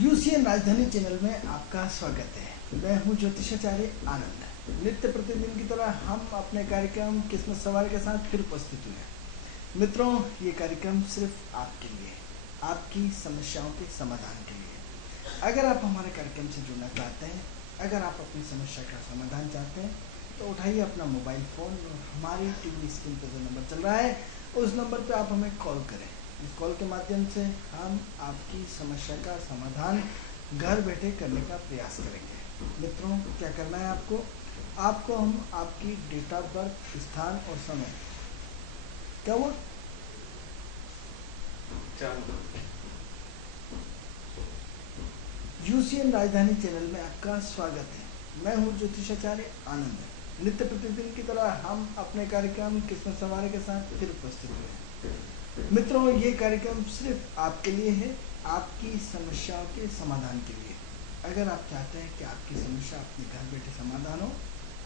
UCN राजधानी channel में आपका स्वागत है। मैं हूं ज्योतिषाचार्य आनंद। नित्य प्रतिदिन की तरह हम अपने कार्यक्रम किस्मत सवार के साथ फिर उपस्थित हुए हैं। मित्रों, ये कार्यक्रम सिर्फ आपके लिए, आपकी समस्याओं के समाधान के लिए। अगर आप हमारे कार्यक्रम से जुड़ना चाहते हैं, अगर आप अपनी समस्या का समाधान चाहते हैं, तो उठाइए अपना मोबाइल फ़ोन और हमारी टीवी स्क्रीन पर जो नंबर चल रहा है उस नंबर पर आप हमें कॉल करें। इस कॉल के माध्यम से हम आपकी समस्या का समाधान घर बैठे करने का प्रयास करेंगे। मित्रों, क्या करना है आपको हम आपकी डेट ऑफ बर्थ, स्थान और समय, क्या हुआ, यूसीएन राजधानी चैनल में आपका स्वागत है। मैं हूं ज्योतिषाचार्य आनंद। नित्य प्रतिदिन की तरह हम अपने कार्यक्रम किस्मत सवार के साथ फिर उपस्थित हुए हैं। मित्रों, ये कार्यक्रम सिर्फ आपके लिए है, आपकी समस्याओं के समाधान के लिए। अगर आप चाहते हैं कि आपकी समस्या अपने घर बैठे समाधान हो,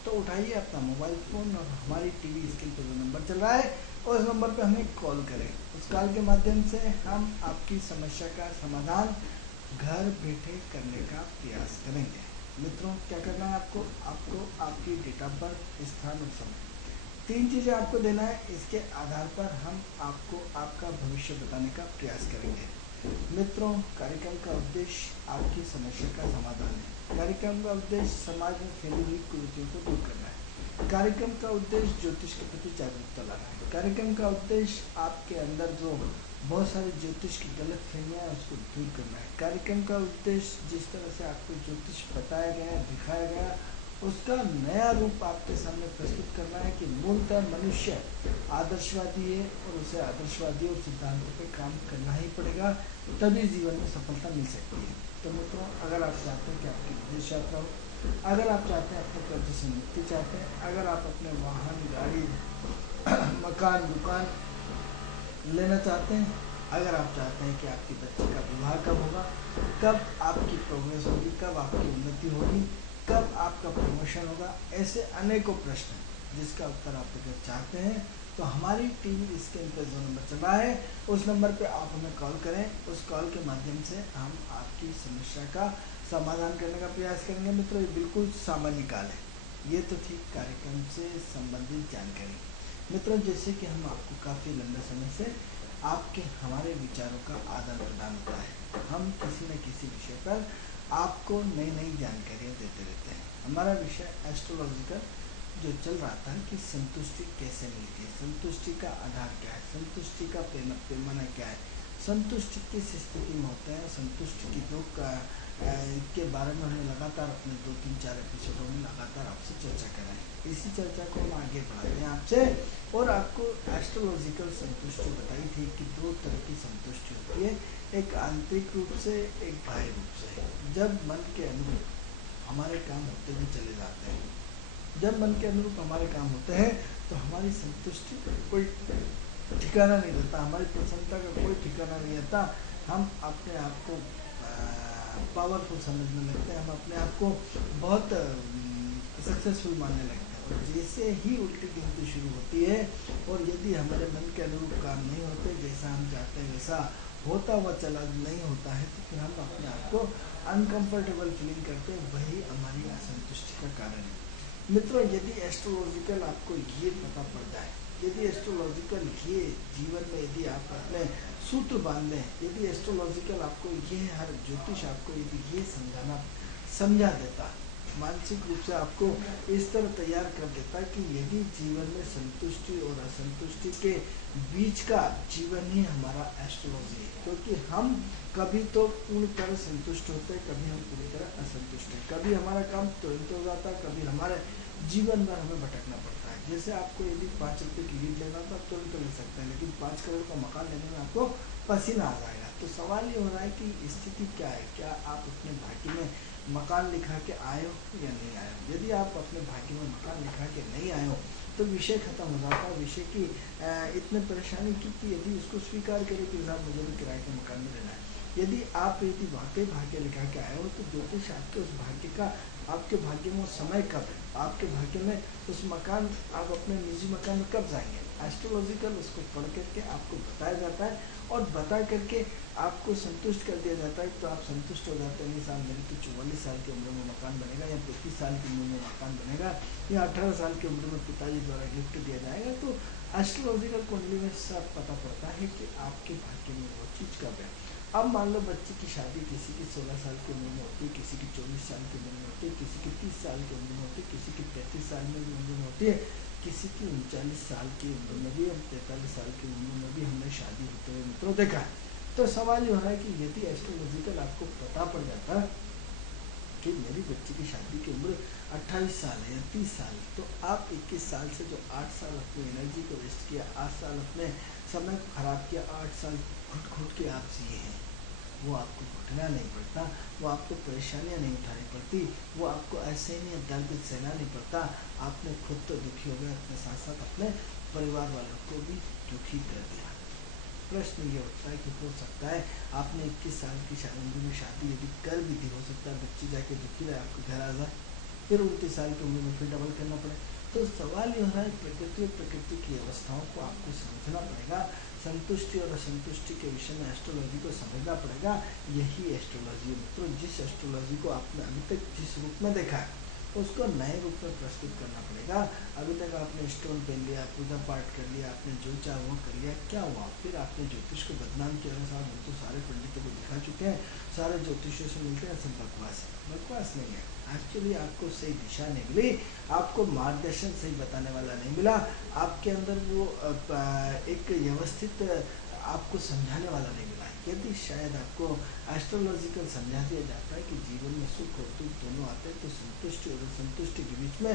तो उठाइए अपना मोबाइल फ़ोन और हमारी टीवी स्क्रीन पर जो नंबर चल रहा है उस नंबर पर हमें कॉल करें। उस कॉल के माध्यम से हम आपकी समस्या का समाधान घर बैठे करने का प्रयास करेंगे। मित्रों, क्या करना है आपको आपकी डेट ऑफ बर्थ, स्थान और समय, 3 चीज़ें आपको देना है। इसके आधार पर हम आपको आपका भविष्य बताने का प्रयास करेंगे। मित्रों, कार्यक्रम का उद्देश्य आपकी समस्या का समाधान है। कार्यक्रम का उद्देश्य समाज में फैली हुई कुरीतियों को दूर करना है। कार्यक्रम का उद्देश्य ज्योतिष के प्रति जागरूकता लाना है। कार्यक्रम का उद्देश्य आपके अंदर जो बहुत सारे ज्योतिष की गलत फहमियाँ है उसको दूर करना है। कार्यक्रम का उद्देश्य जिस तरह से आपको ज्योतिष बताया गया, दिखाया गया, उसका नया रूप आपके सामने प्रस्तुत करना है कि मूलतः मनुष्य आदर्शवादी है और उसे आदर्शवादी और सिद्धांतों पे काम करना ही पड़ेगा, तभी जीवन में सफलता मिल सकती है। तो मित्रों, अगर आप चाहते हैं कि आपकी विदेश यात्रा हो, अगर आप चाहते हैं अपने कर्ज से मुक्ति चाहते हैं, अगर आप अपने वाहन, गाड़ी, मकान, दुकान लेना चाहते हैं, अगर आप चाहते हैं कि आपके बच्चे का विवाह कब होगा, कब आपकी प्रोग्रेस होगी, कब आपकी उन्नति होगी, कब आपका प्रमोशन होगा, ऐसे अनेकों प्रश्न जिसका उत्तर आप अगर चाहते हैं तो हमारी टीवी स्क्रीन पर जो नंबर चल रहा है उस नंबर पर आप हमें कॉल करें। उस कॉल के माध्यम से हम आपकी समस्या का समाधान करने का प्रयास करेंगे। मित्रों, ये बिल्कुल सामान्य काल है, ये तो ठीक कार्यक्रम से संबंधित जानकारी। मित्रों, जैसे कि हम आपको काफ़ी लंबे समय से आपके हमारे विचारों का आदान प्रदान होता है, हम किसी न किसी विषय पर आपको नई नई जानकारियाँ देते रहते हैं। हमारा विषय एस्ट्रोलॉजिकल जो चल रहा था कि संतुष्टि कैसे मिलती है, संतुष्टि का आधार क्या है, संतुष्टि का पैमाना क्या है, संतुष्टि किस स्थिति में होते हैं, संतुष्टि की दुख के बारे में हमने लगातार अपने 2-3-4 एपिसोडों में लगातार आपसे चर्चा कर रहे हैं। इसी चर्चा को हम आगे बढ़ाते हैं आपसे और आपको एस्ट्रोलॉजिकल संतुष्टि बताई थी कि 2 तरह की संतुष्टि होती है, एक आंतरिक रूप से, एक बाह्य रूप से। जब मन के अनुरूप हमारे काम होते हुए चले जाते हैं, जब मन के अनुरूप हमारे काम होते हैं तो हमारी संतुष्टि कोई ठिकाना नहीं रहता, हमारी प्रसन्नता का कोई ठिकाना नहीं रहता। हम अपने आप को पावरफुल समझने लगते हैं, हम अपने आप को बहुत सक्सेसफुल मानने लगते हैं। और जैसे ही उल्टी गिनती शुरू होती है और यदि हमारे मन के अनुरूप काम नहीं होते, जैसा हम चाहते हैं वैसा होता हुआ चला नहीं होता है, तो फिर हम अपने आप को अनकंफर्टेबल फीलिंग करते हैं, वही हमारी असंतुष्टि का कारण है। मित्रों, यदि एस्ट्रोलॉजिकल आपको ये पता पड़ जाए, यदि एस्ट्रोलॉजिकल ये जीवन में यदि आप अपने सूत्र बांध लें, यदि एस्ट्रोलॉजिकल आपको ये हर ज्योतिष आपको यदि ये समझा देता, मानसिक रूप से आपको इस तरह तैयार कर देता कि यदि जीवन में संतुष्टि और असंतुष्टि के बीच का जीवन ही हमारा एस्ट्रोलॉजी है। क्योंकि हम कभी तो पूर्ण तरह संतुष्ट होते हैं, कभी हम पूरी तरह असंतुष्ट हैं, कभी हमारा काम तुरंत हो जाता है, कभी हमारे जीवन भर हमें भटकना पड़ता है। जैसे आपको यदि 5 रुपये की लीड लेना तो आप तुरंत ले सकते हैं, लेकिन 5 करोड़ का मकान लेने में आपको पसीना आ जाएगा। तो सवाल ये हो रहा है कि स्थिति क्या है, क्या आप अपने भाग्य में मकान लिखा के आए हो या नहीं आए हो। यदि आप अपने भाग्य में मकान लिखा के नहीं आए हो तो विषय खत्म हो जाता है। विषय की इतने परेशानी क्योंकि यदि उसको स्वीकार करें कि साहब मुझे भी किराए के मकान में रहना है, यदि वाकई भाग्य लिखा के आए हो तो ज्योतिष आपके उस भाग्य का, आपके भाग्य में समय कब है, आपके भाग्य में उस मकान, आप अपने निजी मकान में कब जाएंगे, एस्ट्रोलॉजिकल उसको पढ़ करके आपको बताया जाता है और बता करके आपको संतुष्ट कर दिया जाता है, तो आप संतुष्ट हो जाते हैं। नहीं साहब मेरी तो 44 साल की उम्र में मकान बनेगा, या 35 साल की उम्र में मकान बनेगा, या 18 साल की उम्र में पिताजी द्वारा गिफ्ट दिया जाएगा। तो एस्ट्रोलॉजिकल कुंडली में सब पता पड़ता है कि आपके भाग्य में वो चीज़ कब है। अब मान लो बच्चे की शादी किसी की 16 साल की उम्र में होती है, किसी की 24 साल की उम्र में होती है, किसी की 30 साल की उम्र में होती है, किसी की 35 साल में भी उम्र में होती है, किसी की 39 साल की उम्र में भी, 43 साल की उम्र में भी हमने शादी होते हुए मित्रों देखा है। तो सवाल यह है कि यदि एस्ट्रोलॉजिकल आपको पता पड़ जाता है कि मेरी बच्ची की शादी की उम्र 28 साल है या 30 साल है, तो आप 21 साल से जो 8 साल अपनी एनर्जी को वेस्ट किया, 8 साल अपने समय को खराब किया, 8 साल घुट घुट के आप जिए हैं, वो आपको घुटना नहीं पड़ता, वो आपको परेशानियां नहीं उठानी पड़ती, वो आपको ऐसे ही दर्द सहना नहीं पड़ता। आपने खुद तो दुखी हो गए, अपने साथ साथ अपने परिवार वालों को भी दुखी कर दिया। प्रश्न ये उठता है कि हो सकता है आपने 21 साल की उम्र में शादी यदि कर भी थी, हो सकता है बच्ची जाके दुखी रहे, आपके घर आ जाए, फिर 29 साल की उम्र में फिर डबल करना पड़े। तो सवाल यह है प्रकृति और प्रकृति की अवस्थाओं को आपको समझना पड़ेगा। संतुष्टि और असंतुष्टि के विषय में एस्ट्रोलॉजी को समझना पड़ेगा। यही एस्ट्रोलॉजी है मित्रों। जिस एस्ट्रोलॉजी को आपने अभी तक जिस रूप में देखा है उसको नए रूप में प्रस्तुत करना पड़ेगा। अभी तक आपने स्टोन पहन लिया, पूजा पाठ कर लिया, आपने जो चाह वो कर लिया, क्या हुआ? फिर आपने ज्योतिष को बदनाम किया। साहब हम तो सारे पंडितों को दिखा चुके हैं, सारे ज्योतिषियों से मिलते हैं, सब बकवास है। बकवास नहीं है, एक्चुअली आपको सही दिशा नहीं मिली, आपको मार्गदर्शन सही बताने वाला नहीं मिला, आपके अंदर वो एक व्यवस्थित आपको समझाने वाला नहीं मिला। यदि शायद आपको एस्ट्रोलॉजिकल समझा दिया जाता है कि जीवन में सुख और दुख दोनों आते हैं, तो संतुष्टि और असंतुष्टि के बीच में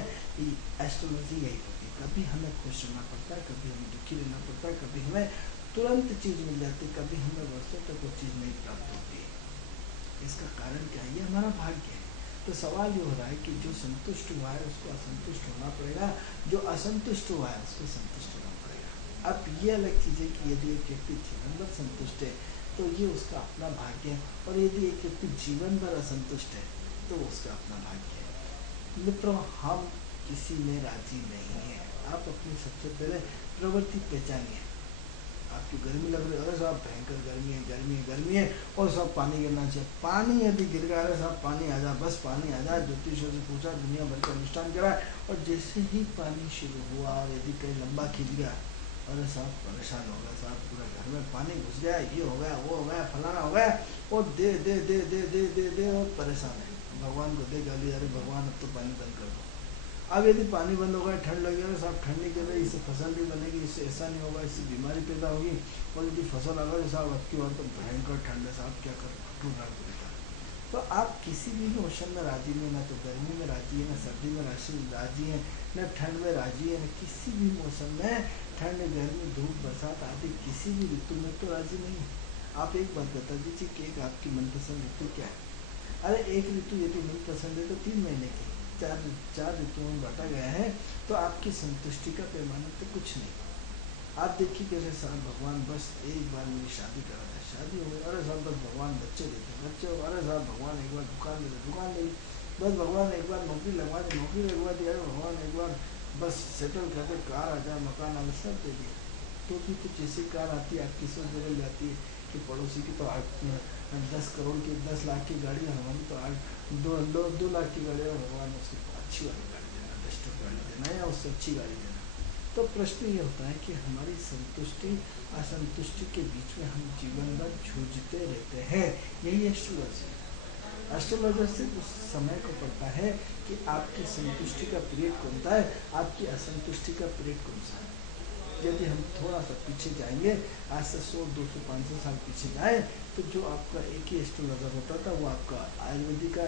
एस्ट्रोलॉजी यही होती है। कभी हमें खुश रहना पड़ता है, कभी हमें दुखी रहना पड़ता है, कभी हमें तुरंत चीज़ मिल जाती है, कभी हमें वर्षों तक वो चीज़ नहीं प्राप्त होती है। इसका कारण क्या है? ये हमारा भाग्य है। तो सवाल ये हो रहा है कि जो संतुष्ट हुआ है उसको असंतुष्ट होना पड़ेगा, जो असंतुष्ट हुआ है उसको संतुष्ट होना पड़ेगा। अब ये अलग चीज़ है कि यदि एक व्यक्ति जीवन भर संतुष्ट है तो ये उसका अपना भाग्य है, और यदि एक व्यक्ति जीवन भर असंतुष्ट है तो उसका अपना भाग्य है। मित्रों, हम किसी में राजी नहीं है। आप अपनी सबसे पहले प्रवृत्ति पहचानिए। आपकी गर्मी लग रही है, अरे साहब भयंकर गर्मी है, गर्मी है, गर्मी है, और सब पानी गिरना चाहिए। पानी यदि गिर गया, अरे साहब पानी आ जा, बस पानी आ जाए। ज्योतिषियों से पूछा, दुनिया भर का अनुष्ठान करा, और जैसे ही पानी शुरू हुआ और यदि कहीं लंबा खींच गया, अरे साहब परेशान हो गया, साहब पूरा घर में पानी घुस गया, ये हो गया, वो हो गया, फलाना हो गया, और दे दे दे दे दे दे दे और परेशान है। भगवान को दे गाली, अरे भगवान अब तो पानी बंद कर दो। अब यदि पानी बंद होगा, ठंड लगी, अरे साहब ठंड नहीं गिर रही, इससे फसल नहीं बनेगी, इससे ऐसा नहीं होगा, इससे बीमारी पैदा होगी, और यदि फसल आ गई, साहब अब की बार तो भयंकर ठंड है, साहब क्या कर तो आप किसी भी मौसम में राजी नहीं, ना तो गर्मी में राजी है, ना सर्दी में राजी है, न ठंड में राजी है, न किसी भी मौसम में, ठंड गर्मी धूप बरसात आदि किसी भी ऋतु में तो राजी नहीं है। आप एक बात बता दीजिए कि एक आपकी मनपसंद ऋतु क्या है? अरे एक ऋतु यदि मनपसंद है तो 3 महीने की, चार ऋतुओं में बांटा गया है, तो आपकी संतुष्टि का पैमाना तो कुछ नहीं। आप देखिए कैसे साहब भगवान बस एक बार मेरी शादी करा है, शादी हो गई, अरे साहब बस भगवान बच्चे देते, बच्चे, अरे साहब भगवान एक बार दुकान दे दे, दुकान दे दी, बस भगवान एक बार नौकरी लगवा दे, नौकरी लगवा दी, अरे भगवान एक बार बस सेटल कर दे, कार आ जाए, मकान आ जाए, सब दे दिया। तो भी कुछ ऐसी कार आती है आपकी सोच बदल जाती है कि पड़ोसी की तो 10 करोड़ की 10 लाख की गाड़ी है, हमारी तो 2 लाख की गाड़ी है, भगवान उसको अच्छी वाली गाड़ी देना, डस्टर गाड़ी देना, या उससे अच्छी गाड़ी देना। तो प्रश्न ये होता है कि हमारी संतुष्टि असंतुष्टि के बीच में हम जीवन भर जूझते रहते हैं। यही एस्ट्रोलॉजी है। एस्ट्रोलॉजर से उस समय को पड़ता है कि आपकी संतुष्टि का पीरियड कौन सा है, आपकी असंतुष्टि का पीरियड कौन सा है। यदि हम थोड़ा सा पीछे जाएंगे, आज से 100, 200, 500 साल पीछे जाए, तो जो आपका एक ही एस्ट्रोलॉजर होता था वो आपका आयुर्वेदिक का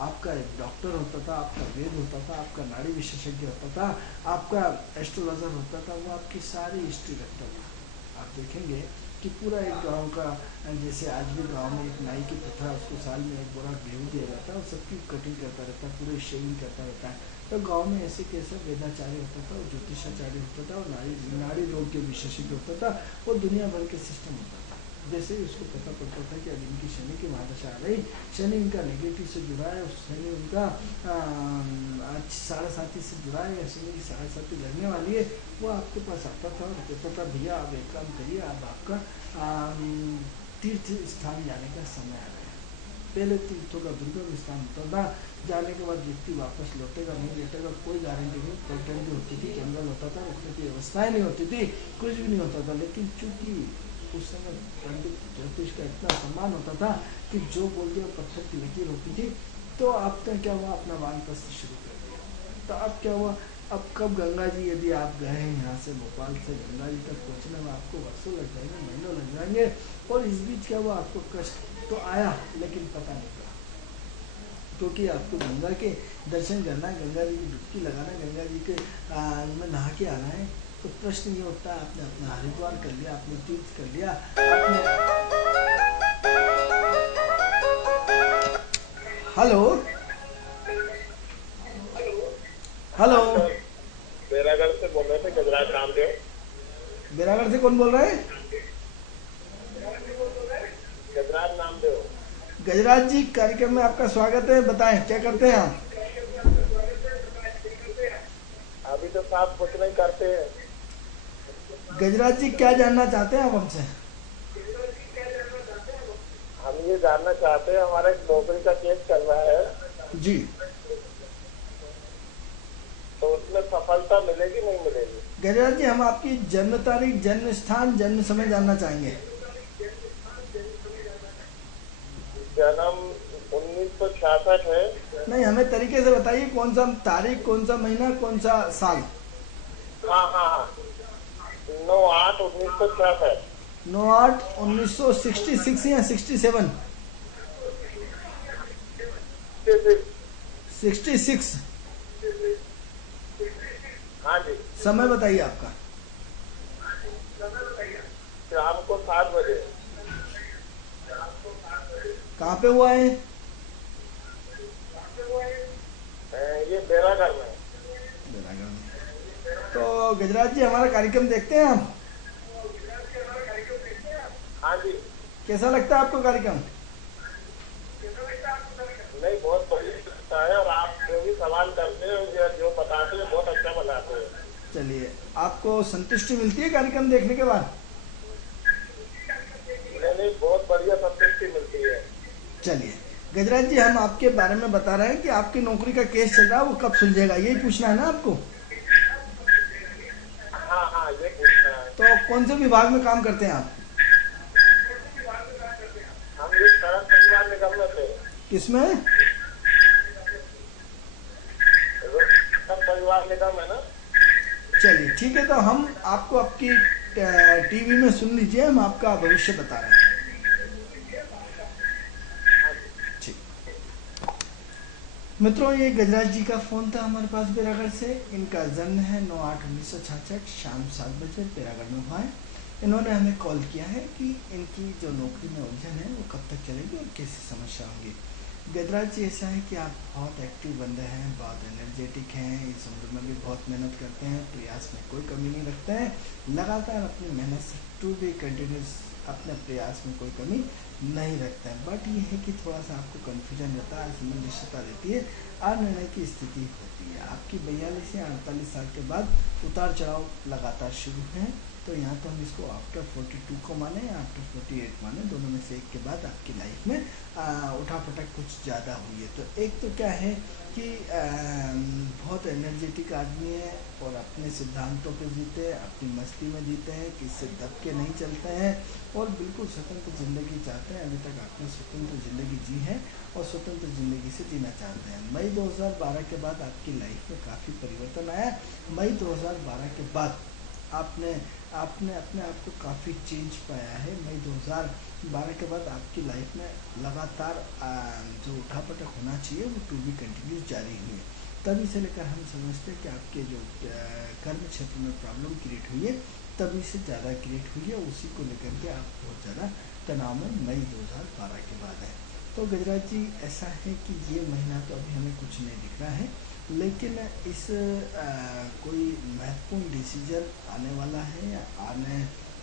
आपका एक डॉक्टर होता था, आपका वेद होता था, आपका नाड़ी विशेषज्ञ होता था, आपका एस्ट्रोलॉजर होता था, वो आपकी सारी हिस्ट्री रखता था। आप देखेंगे कि पूरा एक गांव का, जैसे आज भी गांव में एक नाई की प्रथा, उसको साल में एक बोरा गेहूँ दिया जाता है और सबकी कटिंग करता रहता है, पूरे शेविंग करता रहता है। तो गांव में ऐसे कैसे वेदाचार्य होता था, और ज्योतिषाचार्य होता था, और नाड़ी रोग के विशेषज्ञ होता था, और दुनिया भर के सिस्टम होता था। जैसे ही उसको पता पड़ता था कि अब इनकी शनि की महादशा आ रही, शनि इनका नेगेटिव से जुड़ा है, शनि उनका साढ़े साथी से जुड़ा है, या शनि की साढ़े साथी लगने वाली है, वो आपके पास आता था और कहता था भैया आप एक काम करिए, अब आपका तीर्थ स्थान जाने का समय आ गया। पहले तीर्थों का दुर्गम स्थान होता था, जाने के बाद व्यक्ति वापस लौटेगा नहीं लौटेगा कोई गारंटी नहीं, प्रॉपर्टी होती थी, जंगल होता था, रुकने की व्यवस्थाएं नहीं होती थी, कुछ भी नहीं होता था। लेकिन चूंकि उस समय पंडित ज्योतिष का इतना सम्मान होता था कि जो बोल दिया पत्थर की लकीर होती थी। तो आपने क्या हुआ, अपना वानप्रस्थ शुरू कर दिया। तो अब क्या हुआ, अब कब गंगा जी, यदि आप गए हैं यहाँ से भोपाल से गंगा जी तक पहुँचने में आपको वर्षों लग जाएंगे, महीनों लग जाएंगे, और इस बीच क्या हुआ, आपको कष्ट तो आया लेकिन पता नहीं पड़ा, क्योंकि आपको गंगा के दर्शन करना, गंगा जी की डुबकी लगाना, गंगा जी के में नहा के आना है। तो प्रश्न ये उठता है, आपने अपना हरिद्वार कर लिया, आपने तीर्थ कर लिया, आपने हेलो हेलो बेरागढ़ से बोल रहे थे, गजराज रामदेव। बेरागढ़ से कौन बोल रहे हैं? गजराज नामदेव। गजराज जी, कार्यक्रम में आपका स्वागत है, बताएं क्या करते हैं आप? अभी तो साहब कुछ नहीं करते हैं। गजराज जी क्या जानना चाहते हैं आप हमसे? हम ये जानना चाहते हैं, हमारा एक नौकरी का केस चल रहा है जी, तो उसमें सफलता मिलेगी नहीं मिलेगी? गजराज जी हम आपकी जन्म तारीख, जन्म स्थान, जन्म समय जानना चाहेंगे। जन्म 1966 है। नहीं, हमें तरीके से बताइए, कौन सा तारीख, कौन सा महीना, कौन सा साल? हाँ 9/8/1966। 9/8/1966 या 67? 66। हाँ जी। समय बताइए आपका। शाम को 7 बजे। कहाँ पे हुआ है? ये बेरागढ़ में। बेरागढ़ में। तो गजराज जी हमारा कार्यक्रम देखते हैं आप? हाँ जी। कैसा लगता है आपको कार्यक्रम? नहीं, बहुत बढ़िया लगता है, और आप जो भी सवाल करते हैं, जो बताते हैं, बहुत अच्छा बताते हैं। चलिए, आपको संतुष्टि मिलती है कार्यक्रम देखने के बाद? नहीं, बहुत बढ़िया संतुष्टि मिलती है। चलिए गजराज जी, हम आपके बारे में बता रहे हैं कि आपकी नौकरी का केस चल रहा है, वो कब सुलझेगा, यही पूछना है ना आपको? हाँ, ये पूछना है। तो कौन से विभाग में काम करते हैं आप? हम ये सड़क परिवार निगम में थे। किसमें? सड़क परिवार निगम है ना। चलिए ठीक है, तो हम आपको आपकी टीवी में सुन लीजिए, हम आपका भविष्य बता रहे हैं। मित्रों, ये गजराज जी का फ़ोन था हमारे पास बेरागढ़ से। इनका जन्म है 9/8/1966 शाम 7 बजे बेरागढ़ में हुआ है। इन्होंने हमें कॉल किया है कि इनकी जो नौकरी में उलझन है वो कब तक चलेगी और कैसी समस्या होंगी। गजराज जी, ऐसा है कि आप बहुत एक्टिव बंदे हैं, बहुत एनर्जेटिक हैं, इस उम्र में भी बहुत मेहनत करते हैं, प्रयास में कोई कमी नहीं रखते हैं, लगातार अपनी मेहनत से टू बी कंटिन्यूस, अपने प्रयास में कोई कमी नहीं रखते हैं। बट ये है कि थोड़ा सा आपको कन्फ्यूजन रहता है, असमंजसता रहती है, अनिर्णय की स्थिति होती है। आपकी 42 या 48 साल के बाद उतार चढ़ाव लगातार शुरू हैं। तो यहाँ तो हम इसको आफ्टर 42 को माने या आफ्टर 48 माने, दोनों में से एक के बाद आपकी लाइफ में उठापटक कुछ ज़्यादा हुई है। तो एक तो क्या है कि बहुत एनर्जेटिक आदमी है और अपने सिद्धांतों पे जीते हैं, अपनी मस्ती में जीते हैं, किससे दब के नहीं चलते हैं और बिल्कुल स्वतंत्र ज़िंदगी चाहते हैं। अभी तक आपने स्वतंत्र ज़िंदगी जी है और स्वतंत्र ज़िंदगी से जीना चाहते हैं। मई 2012 के बाद आपकी लाइफ में काफ़ी परिवर्तन आया। मई 2012 के बाद आपने अपने आप को काफ़ी चेंज पाया है। मई 2012 के बाद आपकी लाइफ में लगातार जो उठापटक होना चाहिए वो टू बी कंटिन्यूस जारी हुई है। तभी से लेकर हम समझते हैं कि आपके जो कर्म क्षेत्र में प्रॉब्लम क्रिएट हुई है तभी से ज़्यादा क्रिएट हुई है, उसी को लेकर के आप बहुत ज़्यादा तनाव में मई 2012 के बाद है। तो गजराज जी, ऐसा है कि ये महीना तो अभी हमें कुछ नहीं दिख रहा है, लेकिन इस कोई महत्वपूर्ण डिसीजन आने वाला है या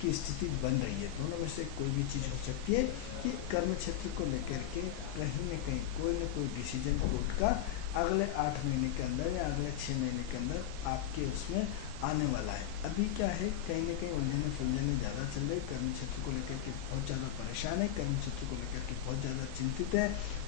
की स्थिति बन रही है। दोनों में से कोई भी चीज़ हो सकती है कि कर्म क्षेत्र को लेकर के कहीं न कहीं कोई न कोई डिसीजन कोर्ट का अगले 8 महीने के अंदर या अगले 6 महीने के अंदर आपके उसमें आने वाला है। अभी क्या है, कहीं न कहीं उलझने फुलझने ज़्यादा चल रही, कर्म क्षेत्र को लेकर के बहुत ज़्यादा परेशान है, कर्म क्षेत्र को लेकर के बहुत ज़्यादा चिंतित है।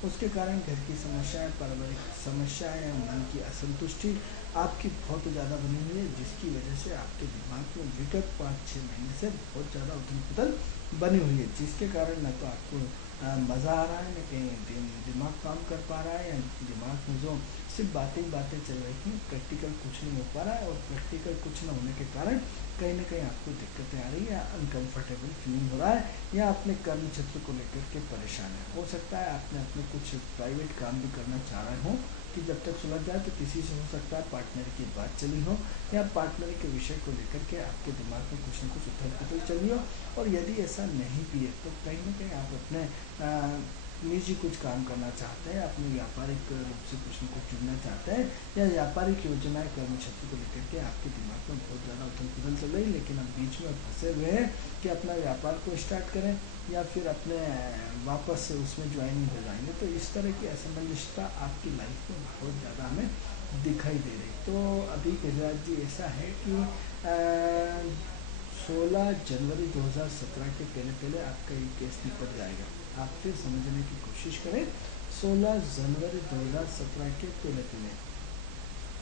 उसके कारण घर की समस्याएं, पारिवारिक समस्याएं या मन की असंतुष्टि आपकी बहुत ज़्यादा बनी हुई है, जिसकी वजह से आपके दिमाग में विगत 5-6 महीने से बहुत ज़्यादा उथल पुथल बनी हुई है, जिसके कारण न तो आपको मज़ा आ रहा है, न कहीं दिमाग काम कर पा रहा है, या दिमाग में जो सिर्फ बातें चल रही हैं, प्रैक्टिकल कुछ नहीं हो पा रहा है। और प्रैक्टिकल कुछ न होने के कारण कहीं न कहीं आपको दिक्कतें आ रही है, या अनकम्फर्टेबल फीलिंग हो रहा है, या अपने कर्म क्षेत्र को लेकर के परेशान है। हो सकता है आपने अपने कुछ प्राइवेट काम भी करना चाह रहे हो कि जब तक सुलझ जाए, तो किसी से हो सकता है पार्टनर की बात चली हो, या पार्टनर के विषय को लेकर के आपके दिमाग में कुछ न कुछ उथल पुथल चली हो। और यदि ऐसा नहीं भी है तो कहीं न कहीं आप अपने निजी कुछ काम करना चाहते हैं, अपने व्यापारिक रूप से कुछ न कुछ जुड़ना चाहते हैं, या व्यापारिक योजनाएं कर्म क्षेत्र को लेकर के आपके दिमाग में बहुत ज़्यादा उथल पुथल चल रही, लेकिन आप बीच में फंसे हुए हैं कि अपना व्यापार को स्टार्ट करें या फिर अपने वापस से उसमें ज्वाइनिंग हो जाएंगे। तो इस तरह की असमंजसता आपकी लाइफ में बहुत ज़्यादा हमें दिखाई दे रही। तो अभी गजराज जी ऐसा है कि 16 जनवरी 2017 के पहले आपका ये केस निपट जाएगा। आप फिर समझने की कोशिश करें, 16 जनवरी 2017 के पहले।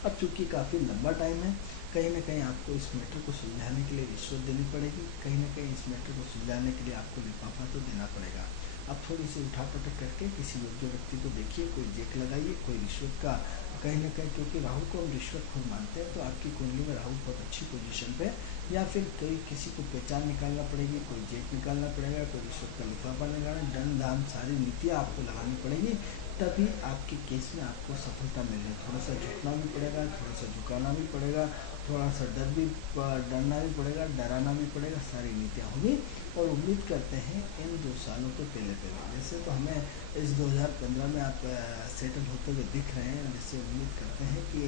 अब चूँकि काफ़ी लंबा टाइम है, कहीं न कहीं आपको इस मैटर को सुलझाने के लिए रिश्वत देनी पड़ेगी, कहीं न कहीं इस मैटर को सुलझाने के लिए आपको लिफाफा तो देना पड़ेगा। आप थोड़ी सी उठापटक करके किसी योग्य व्यक्ति को देखिए, कोई जेक लगाइए, कोई रिश्वत का कहीं न कहीं, क्योंकि राहु को हम रिश्वतखोर मानते हैं, तो आपकी कुंडली में राहु बहुत अच्छी पोजीशन पे, या फिर कोई किसी को पहचान निकालना पड़ेगी, कोई जेक निकालना पड़ेगा, कोई रिश्वत का लिफाफा निकालना, दंड दाम सारी नीतियाँ आपको लगानी पड़ेगी, तभी आपके केस में आपको सफलता मिलेगी। थोड़ा सा झुकना भी पड़ेगा, थोड़ा सा झुकाना भी पड़ेगा, थोड़ा सा डरना भी पड़ेगा, डराना भी पड़ेगा, सारी नीतियाँ होगी। और उम्मीद करते हैं इन 2 सालों के पहले जैसे तो हमें इस 2015 में आप सेटल होते हुए दिख रहे हैं, जिससे उम्मीद करते हैं कि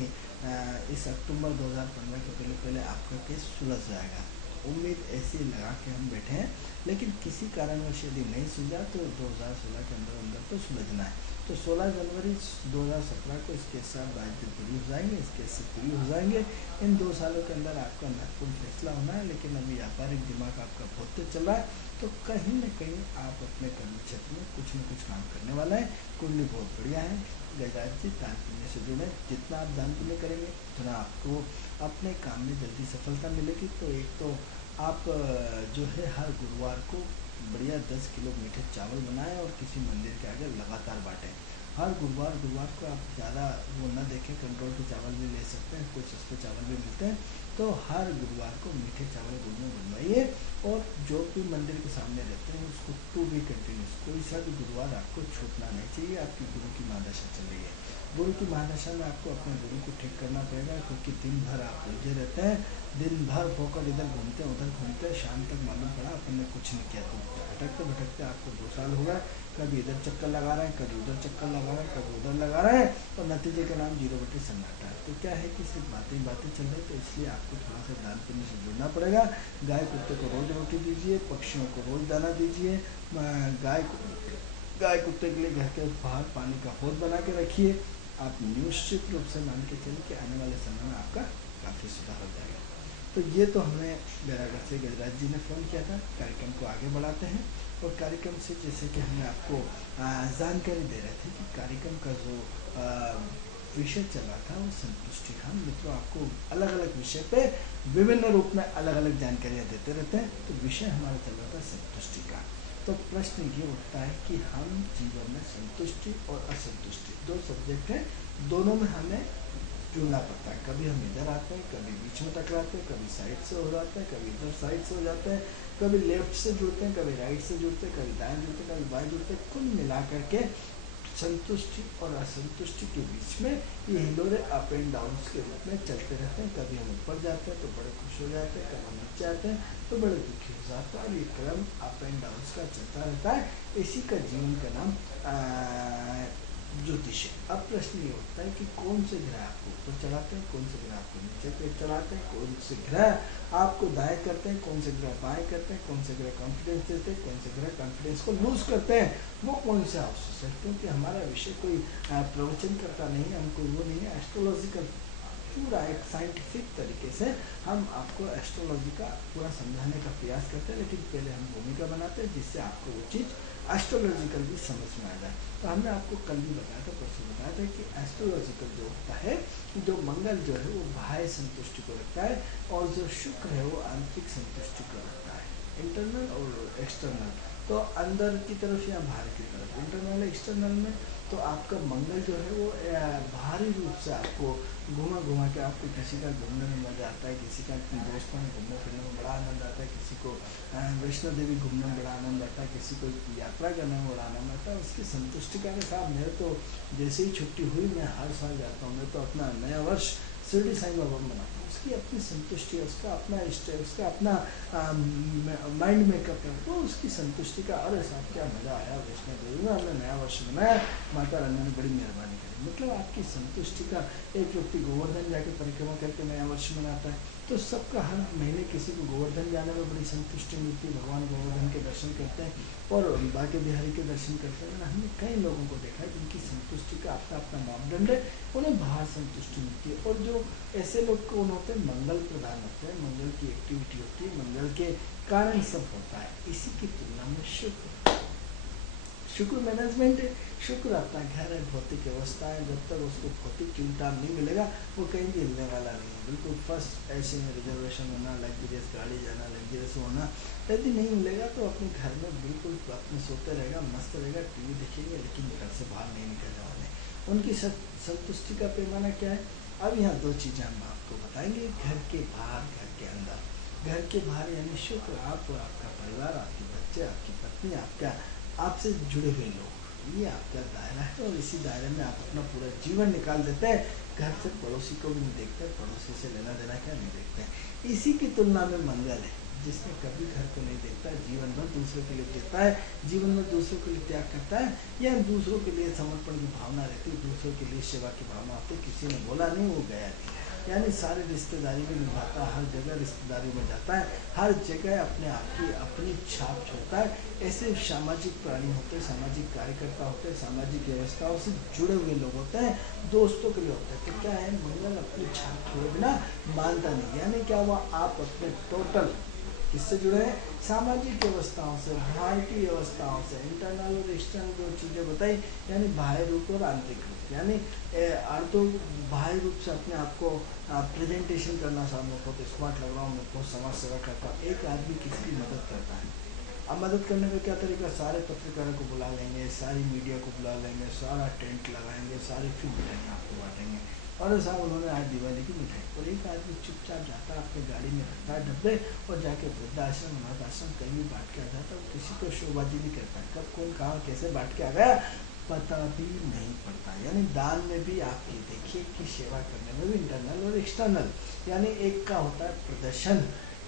इस अक्टूबर 2015 के पहले आपका केस सुलझ जाएगा। उम्मीद ऐसी लगा के हम बैठे हैं, लेकिन किसी कारणवश यदि नहीं सुलझा तो 2016 के अंदर तो सुलझना है। तो 16 जनवरी 2017 को इस केस से आप 22 दिन फ्री हो जाएंगे, इस केस से फ्री हो जाएंगे। इन 2 सालों के अंदर आपका महत्वपूर्ण फैसला होना है, लेकिन अभी व्यापारिक दिमाग आपका बहुत तेज चल रहा है, तो कहीं न कहीं आप अपने कर्म क्षेत्र में कुछ न कुछ काम करने वाला है। कुंडली बहुत बढ़िया है। गजराज जी दान पुण्य से जुड़े, जितना आप दान पुण्य करेंगे उतना आपको अपने काम में जल्दी सफलता मिलेगी। तो एक तो आप जो है हर गुरुवार को बढ़िया 10 किलो मीठे चावल बनाएं और किसी मंदिर के आगे लगातार बांटें। हर गुरुवार को आप ज़्यादा वो न देखें, कंट्रोल के चावल भी ले सकते हैं, कुछ सस्ते चावल भी मिलते हैं। तो हर गुरुवार को मीठे चावल गुड़ में बनवाइए, और जो भी मंदिर के सामने रहते हैं उसको टू बी कंटिन्यूस, कोई सा भी गुरुवार आपको छूटना नहीं चाहिए। आपकी गुरु की महादशा चल रही है, गुरु की महादशा में आपको अपने गुरु को ठीक करना पड़ेगा, क्योंकि दिन भर आप उलझे रहते हैं, दिन भर फोकट इधर घूमते उधर घूमते, शाम तक मालूम पड़ा अपन ने कुछ नहीं किया। तो भटकते आपको 2 साल हो गए, कभी इधर चक्कर लगा रहे हैं, कभी उधर चक्कर लगा रहे हैं, कभी उधर लगा रहे हैं, और नतीजे का नाम 0 बटे सन्नाटा है। तो क्या है कि सिर्फ बातें चल रही, तो इसलिए आपको थोड़ा सा दान पुण्य से जुड़ना पड़ेगा। गाय कुत्ते को रोज रोटी दीजिए, पक्षियों को रोज दाना दीजिए, गाय कुत्ते के लिए घर के बाहर पानी का हौद बना के रखिए। आप निश्चित रूप से मान के चलिए कि आने वाले समय में आपका काफ़ी सुधार हो जाएगा। तो ये तो हमें बैरागढ़ से गजराज जी ने फ़ोन किया था। कार्यक्रम को आगे बढ़ाते हैं, और कार्यक्रम से जैसे कि हमें आपको जानकारी दे रहे थे कि कार्यक्रम का जो विषय चल रहा था वो संतुष्टि। हम मित्रों आपको अलग अलग विषय पे विभिन्न रूप में अलग अलग जानकारियाँ देते रहते हैं। तो विषय हमारा चल रहा था संतुष्टि का। तो प्रश्न ये उठता है कि हम जीवन में संतुष्टि और असंतुष्टि 2 सब्जेक्ट हैं, दोनों में हमें जुड़ना पड़ता है। कभी हम इधर आते हैं, कभी बीच में टकराते हैं, कभी साइड से हो जाते हैं, कभी इधर साइड से हो जाते हैं, कभी लेफ्ट से जुड़ते हैं, कभी राइट से जुड़ते हैं, कभी दाएं जुड़ते हैं, कभी बाएं जुड़ते हैं। कुल मिला करके संतुष्टि और असंतुष्टि के बीच में ये हिलोरे अप एंड डाउन के रूप में चलते रहते हैं। कभी हम ऊपर जाते हैं तो बड़े खुश हो जाते हैं, कभी हम नीचे आते हैं तो बड़े दुखी हो जाते हैं, और ये क्रम अप एंड डाउन का चलता रहता है। इसी का जीवन का नाम ज्योतिष। अब प्रश्न ये उठता है कि कौन से ग्रह आपको ऊपर चढ़ाते हैं, कौन से ग्रह आपको नीचे पे चढ़ाते हैं, कौन से ग्रह आपको दाएं करते हैं, कौन से ग्रह बाएं करते हैं, कौन से ग्रह कॉन्फिडेंस देते हैं, कौन से ग्रह कॉन्फिडेंस को लूज करते हैं, वो कौन से हाउसेस है। क्योंकि हमारा विषय कोई प्रवचन करता नहीं है, हम कोई वो नहीं है, एस्ट्रोलॉजिकल पूरा एक साइंटिफिक तरीके से हम आपको एस्ट्रोलॉजी का पूरा समझाने का प्रयास करते हैं। लेकिन पहले हम भूमिका बनाते हैं जिससे आपको वो चीज़ एस्ट्रोलॉजिकल भी समझ में आ जाए। तो हमने आपको कल भी बताया था, परसों बताया था कि एस्ट्रोलॉजिकल जो होता है, जो मंगल जो है वो बाह्य संतुष्टि को रखता है और जो शुक्र है वो आंतरिक संतुष्टि को रखता है, इंटरनल और एक्सटर्नल। तो अंदर की तरफ या बाहर की तरफ, इंटरनल एक्सटर्नल में तो आपका मंगल जो है वो बाहरी रूप से आपको घुमा के आपको किसी का घूमने में मजा आता है, किसी का दोस्तों में घूमने फिरने में बड़ा आनंद आता है, किसी को वैष्णो देवी घूमने में बड़ा आनंद आता है, किसी को यात्रा करने में बड़ा आनंद आता है। उसकी संतुष्टि का साहब मेरे तो जैसे ही छुट्टी हुई मैं हर साल जाता हूँ, मैं तो अपना नया वर्ष शिरडी साईं बाबा मनाता हूँ। उसकी अपनी संतुष्टि है, उसका अपना इष्ट है, उसका अपना माइंड मेकअप है, तो उसकी संतुष्टि का अरे साहब क्या मज़ा आया वैष्णो देवी में, हमने नया वर्ष मनाया, माता रानी ने बड़ी मेहरबानी करी। मतलब आपकी संतुष्टि का, एक व्यक्ति गोवर्धन जाके परिक्रमा करके नया वर्ष मनाता है, तो सबका हर महीने किसी को गोवर्धन जाने में बड़ी संतुष्टि मिलती है, भगवान गोवर्धन के दर्शन करते हैं और बांके बिहारी के दर्शन करते हैं। हमने कई लोगों को देखा है जिनकी संतुष्टि का अपना अपना मापदंड है, उन्हें बाहर संतुष्टि मिलती है। और जो ऐसे लोग कौन होते हैं, मंगल प्रधान होते हैं, मंगल की एक्टिविटी होती है, मंगल के कारण सब होता है। इसी की तुलना में शुक्र मैनेजमेंट है, शुक्र अपना घर है, भौतिक व्यवस्था है। जब तक उसको भौतिक चिंता नहीं मिलेगा वो कहीं भी हिलने वाला नहीं है। बिल्कुल फर्स्ट ऐसे में रिजर्वेशन होना, लग्जरियस गाड़ी जाना, लग्जरियस होना, यदि नहीं मिलेगा तो अपने घर में बिल्कुल अपने सोते रहेगा, मस्त रहेगा, टीवी देखेंगे, लेकिन घर से बाहर नहीं निकलने वाले। उनकी संतुष्टि का पैमाना क्या है? अब यहाँ दो चीज़ें हम आपको बताएंगे, घर के बाहर, घर के अंदर। घर के बाहर यानी शुक्र, आप और आपका परिवार, आपके बच्चे, आपकी पत्नी, आपका आपसे जुड़े हुए लोग, ये आपका दायरा है और इसी दायरे में आप अपना पूरा जीवन निकाल देते हैं। घर से पड़ोसी को भी नहीं देखते, पड़ोसी से लेना देना क्या नहीं देखते हैं। इसी की तुलना में मंगल है, जिसने कभी घर को नहीं देखता, जीवन भर दूसरों के लिए देता है, जीवन में दूसरों के लिए त्याग करता है, या दूसरों के लिए समर्पण की भावना रहती है, दूसरों के लिए सेवा की भावना होती है। किसी ने बोला नहीं, वो गया नहीं, यानी सारी रिश्तेदारी में निभाता है, हर जगह रिश्तेदारी में जाता है, हर जगह अपने आप की अपनी छाप छोड़ता है। ऐसे सामाजिक प्राणी होते हैं, सामाजिक कार्यकर्ता होते हैं, सामाजिक व्यवस्थाओं से जुड़े हुए लोग होते हैं, दोस्तों के लिए होते हैं। तो क्या है, मंगल अपनी छाप छोड़े बिना मानता नहीं। यानी क्या हुआ, आप अपने टोटल किससे जुड़े हैं? सामाजिक व्यवस्थाओं से, बाहर की व्यवस्थाओं से, इंटरनल और एक्सटर्नल जो चीज़ें बताई, यानी बाह्य रूप और आंतरिक रूप। यानी तो बाह्य रूप से अपने आप को प्रेजेंटेशन करना सामने को, तो स्मार्ट लग रहा हूँ, मैं बहुत समाज सेवा करता हूँ। एक आदमी किसी की मदद करता है, अब मदद करने का क्या तरीका, सारे पत्रकारों को बुला लेंगे, सारी मीडिया को बुला लेंगे, सारा टेंट लगाएंगे, सारी फिर मिठाइयाँ आपको बांटेंगे, और साहब उन्होंने आज दिवाली की मिठाई। और एक आदमी चुपचाप जाता है, अपनी गाड़ी में रखता है डब्बे, और जाके वृद्धाश्रम, अनाथ आश्रम कहीं भी बांट के आ जाता है। किसी को शोबाजी नहीं करता, कब कौन कहाँ कैसे बांट के आ गया पता भी नहीं पड़ता। यानी दान में भी आप ये देखिए कि सेवा करने में भी इंटरनल और एक्सटर्नल, यानी एक का होता है प्रदर्शन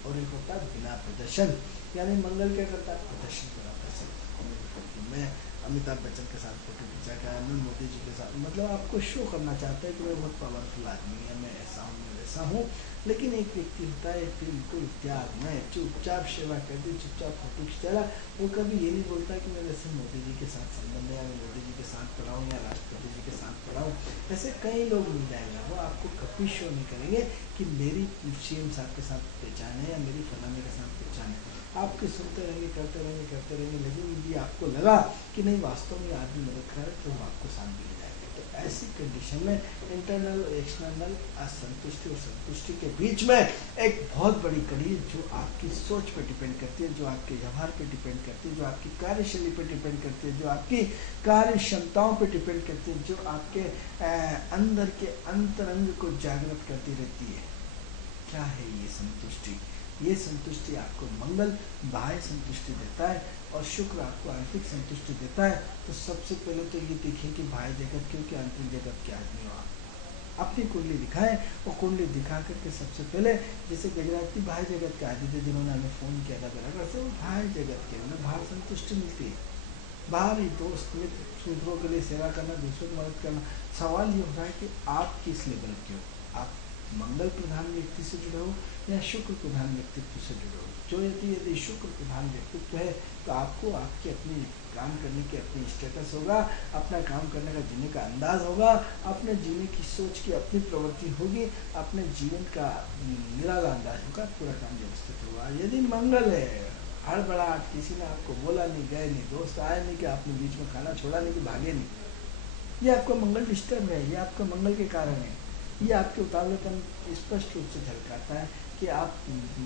और एक होता है बिना प्रदर्शन। यानी मंगल क्या करता है, प्रदर्शन कराता है। मैं अमिताभ बच्चन के साथ फोटो खींचा के आया, मैं मोदी जी के साथ, मतलब आपको शो करना चाहता है कि मैं बहुत पावरफुल आदमी है, मैं ऐसा हूँ, मैं वैसा हूँ। लेकिन एक व्यक्ति होता है बिल्कुल त्याग में, चुपचाप सेवा करती, चुपचाप फोटो खिंचाला, वो कभी ये नहीं बोलता कि मैं वैसे मोदी जी के साथ संबंध है, या मैं मोदी जी के साथ पढ़ा हूँ, या राष्ट्रपति जी के साथ पढ़ा हूँ। ऐसे कई लोग मिल जाएंगे, वो आपको कभी शो नहीं करेंगे कि मेरी सीएम साहब के साथ पहचान है या मेरी फलाने के साथ पहचान है। आपके सुनते रहेंगे, करते रहेंगे, लेकिन यदि आपको लगा कि नहीं वास्तव में आदमी मदद कर रहा है, तो आपको शांति मिल जाएगी। तो ऐसी कंडीशन में इंटरनल और एक्सटर्नल असंतुष्टि और संतुष्टि के बीच में एक बहुत बड़ी कड़ी जो आपकी सोच पर डिपेंड करती है, जो आपके व्यवहार पर डिपेंड करती है, जो आपकी कार्यशैली पर डिपेंड करती है, जो आपकी कार्य क्षमताओं पर डिपेंड करती है, जो आपके अंदर के अंतरंग को जागृत करती रहती है। क्या है ये संतुष्टि? ये संतुष्टि आपको मंगल बाह्य संतुष्टि देता है और शुक्र आपको आंतरिक संतुष्टि देता है। तो सबसे पहले तो ये देखिए कि बाह्य जगत क्योंकि आंतरिक जगत के आदमी हो आप। अपनी कुंडली दिखाएं और कुंडली दिखा करके सबसे पहले, जैसे गुजराती बाह्य जगत के आदि थे जिन्होंने हमें फ़ोन किया था बराबर से, वो बाह्य जगत के उन्हें बाहर संतुष्टि मिलती है। बाहरी दोस्त मित्र, दूसरों के लिए सेवा करना, दूसरों की मदद करना। सवाल ये होता है कि आप किस लेवल के हो, आप मंगल प्रधान व्यक्ति से जुड़े हो या शुक्र प्रधान व्यक्तित्व से जुड़े हो। जो यदि शुक्र प्रधान व्यक्तित्व है तो आपको आपकी अपनी काम करने की अपनी स्टेटस होगा, अपना काम करने का जीने का अंदाज होगा, अपने जीने की सोच की अपनी प्रवृत्ति होगी, अपने जीवन का निराला अंदाज होगा, पूरा काम व्यवस्थित होगा। यदि मंगल है, हड़बड़ाहट, किसी ने आपको बोला नहीं, गए नहीं, दोस्त आए नहीं कि आपने बीच में खाना छोड़ा नहीं कि भागे नहीं, ये आपका मंगल डिस्टर्ब है, ये आपका मंगल के कारण है। ये आपके उतावलेपन स्पष्ट रूप से झलकाता है कि आप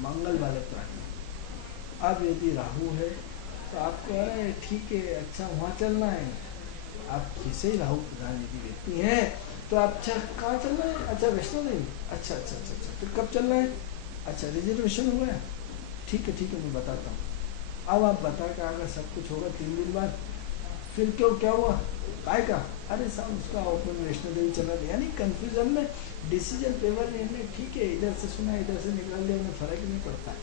मंगल वाले प्राणी। अब यदि राहु है तो आपको अरे ठीक है, अच्छा वहाँ चलना है, आप जैसे ही राहु प्रधान यदि व्यक्ति हैं तो आप अच्छा कहाँ चलना है, अच्छा वैष्णो देवी, अच्छा अच्छा अच्छा अच्छा, फिर कब चलना है, अच्छा रिजर्वेशन हो गया, ठीक है मैं बताता हूँ। अब आप बता के अगर सब कुछ होगा 3 दिन बाद, फिर क्यों क्या हुआ, काय का, अरे साहब उसका ओपन वैष्णो देवी चला गया, यानी कंफ्यूजन में डिसीजन पेपर लेने, ठीक है इधर से सुना इधर से निकाल दिया, उन्हें फर्क ही नहीं पड़ता।